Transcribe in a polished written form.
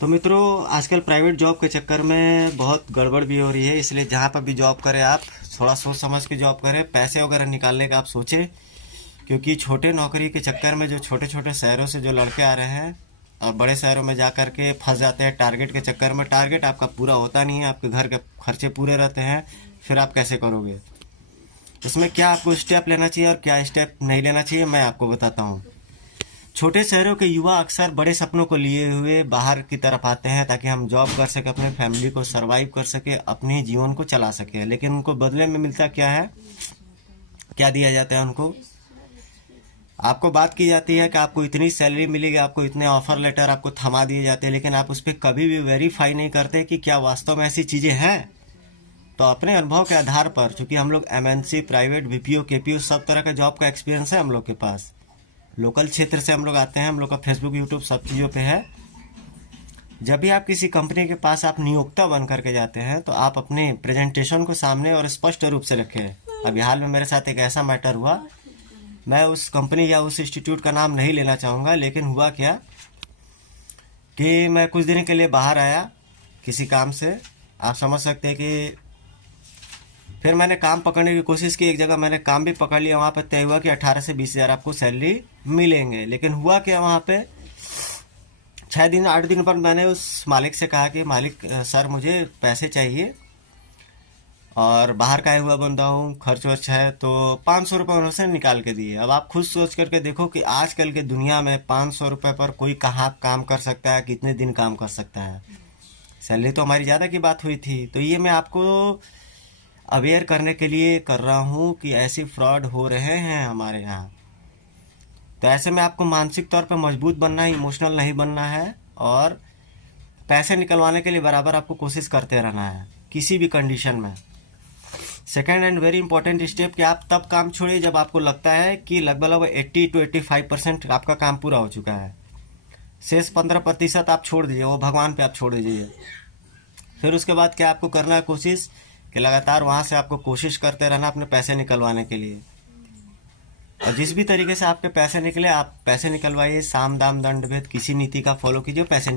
तो मित्रों, आजकल प्राइवेट जॉब के चक्कर में बहुत गड़बड़ भी हो रही है। इसलिए जहाँ पर भी जॉब करें आप थोड़ा सोच समझ के जॉब करें। पैसे वगैरह निकालने का आप सोचें, क्योंकि छोटे नौकरी के चक्कर में जो छोटे छोटे शहरों से जो लड़के आ रहे हैं और बड़े शहरों में जा कर के फंस जाते हैं टारगेट के चक्कर में। टारगेट आपका पूरा होता नहीं है, आपके घर के खर्चे पूरे रहते हैं, फिर आप कैसे करोगे? इसमें क्या आपको स्टेप लेना चाहिए और क्या स्टेप नहीं लेना चाहिए, मैं आपको बताता हूँ। छोटे शहरों के युवा अक्सर बड़े सपनों को लिए हुए बाहर की तरफ आते हैं ताकि हम जॉब कर सके, अपने फैमिली को सरवाइव कर सके, अपने जीवन को चला सके। लेकिन उनको बदले में मिलता क्या है, क्या दिया जाता है उनको? आपको बात की जाती है कि आपको इतनी सैलरी मिलेगी, आपको इतने ऑफर लेटर आपको थमा दिए जाते हैं, लेकिन आप उस पर कभी भी वेरीफाई नहीं करते कि क्या वास्तव में ऐसी चीज़ें हैं। तो अपने अनुभव के आधार पर, चूंकि हम लोग एमएनसी, प्राइवेट, बीपीओ, केपीओ सब तरह का जॉब का एक्सपीरियंस है हम लोग के पास। लोकल क्षेत्र से हम लोग आते हैं, हम लोग का फेसबुक, यूट्यूब सब चीज़ों पे है। जब भी आप किसी कंपनी के पास आप नियोक्ता बन करके जाते हैं तो आप अपने प्रेजेंटेशन को सामने और स्पष्ट रूप से रखें। अभी हाल में मेरे साथ एक ऐसा मैटर हुआ, मैं उस कंपनी या उस इंस्टीट्यूट का नाम नहीं लेना चाहूँगा, लेकिन हुआ क्या कि मैं कुछ दिन के लिए बाहर आया किसी काम से, आप समझ सकते हैं कि फिर मैंने काम पकड़ने की कोशिश की। एक जगह मैंने काम भी पकड़ लिया, वहाँ पर तय हुआ कि 18 से 20 हज़ार आपको सैलरी मिलेंगे। लेकिन हुआ क्या, वहाँ पे 6 दिन 8 दिन पर मैंने उस मालिक से कहा कि मालिक सर मुझे पैसे चाहिए और बाहर का हुआ बंदा हूँ, खर्च वर्च है, तो 500 रुपये उन्होंने निकाल के दिए। अब आप खुद सोच करके देखो कि आजकल के दुनिया में 500 रुपये पर कोई कहाँ काम कर सकता है, कितने दिन काम कर सकता है। सैलरी तो हमारी ज़्यादा की बात हुई थी। तो ये मैं आपको अवेयर करने के लिए कर रहा हूँ कि ऐसी फ्रॉड हो रहे हैं हमारे यहाँ। तो ऐसे में आपको मानसिक तौर पर मजबूत बनना है, इमोशनल नहीं बनना है, और पैसे निकलवाने के लिए बराबर आपको कोशिश करते रहना है किसी भी कंडीशन में। Second and very important step कि आप तब काम छोड़िए जब आपको लगता है कि लगभग 80 to 85% आपका काम पूरा हो चुका है। शेष 15% आप छोड़ दीजिए, वो भगवान पे आप छोड़ दीजिए। फिर उसके बाद क्या आपको करना है, कोशिश कि लगातार वहाँ से आपको कोशिश करते रहना अपने पैसे निकलवाने के लिए। और जिस भी तरीके से आपके पैसे निकले आप पैसे निकलवाइए, साम दाम दंड भेद किसी नीति का फॉलो कीजिए, पैसे